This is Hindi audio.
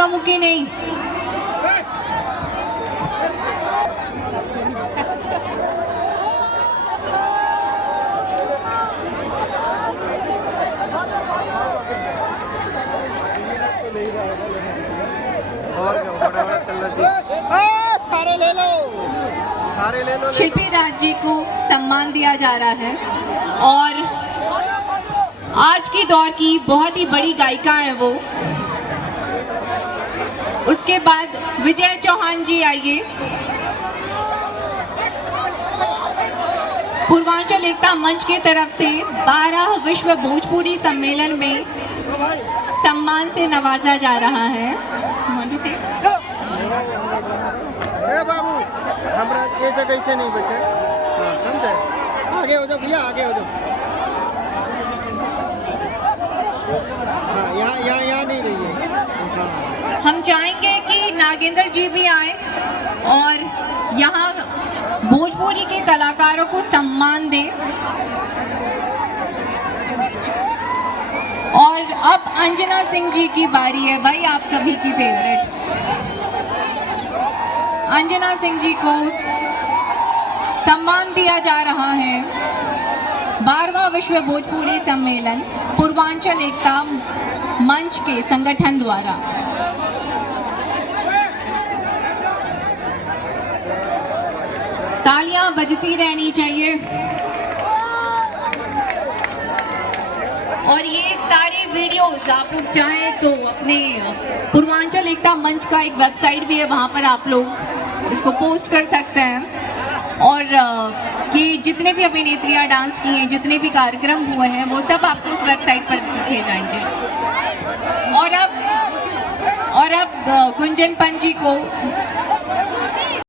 धक्का मुक्की नहीं। सारे ले लो, सारे ले लो। शिल्पी राज जी को सम्मान दिया जा रहा है और आज के दौर की बहुत ही बड़ी गायिका है वो। उसके बाद विजय चौहान जी आइए। पूर्वांचल एकता मंच की तरफ से 12 विश्व भोजपुरी सम्मेलन में सम्मान से नवाजा जा रहा है। बाबू हमरा ये जगह से नहीं बचे, समझे? आगे हो जाओ भैया, आगे हो जाओ। हाँ, यहाँ नहीं रही है। हाँ। हम चाहेंगे कि नागेंद्र जी भी आए और यहाँ भोजपुरी के कलाकारों को सम्मान दें। और अब अंजना सिंह जी की बारी है, भाई आप सभी की फेवरेट। अंजना सिंह जी को सम्मान दिया जा रहा है 12वां विश्व भोजपुरी सम्मेलन पूर्वांचल एकता मंच के संगठन द्वारा। तालियां बजती रहनी चाहिए। और ये सारे वीडियोस आप लोग चाहें तो अपने पूर्वांचल एकता मंच का एक वेबसाइट भी है, वहाँ पर आप लोग इसको पोस्ट कर सकते हैं। और ये जितने भी अभिनेत्रियाँ डांस की हैं, जितने भी कार्यक्रम हुए हैं, वो सब आपको उस वेबसाइट पर दिखे जाएंगे। और अब गुंजन पंत जी को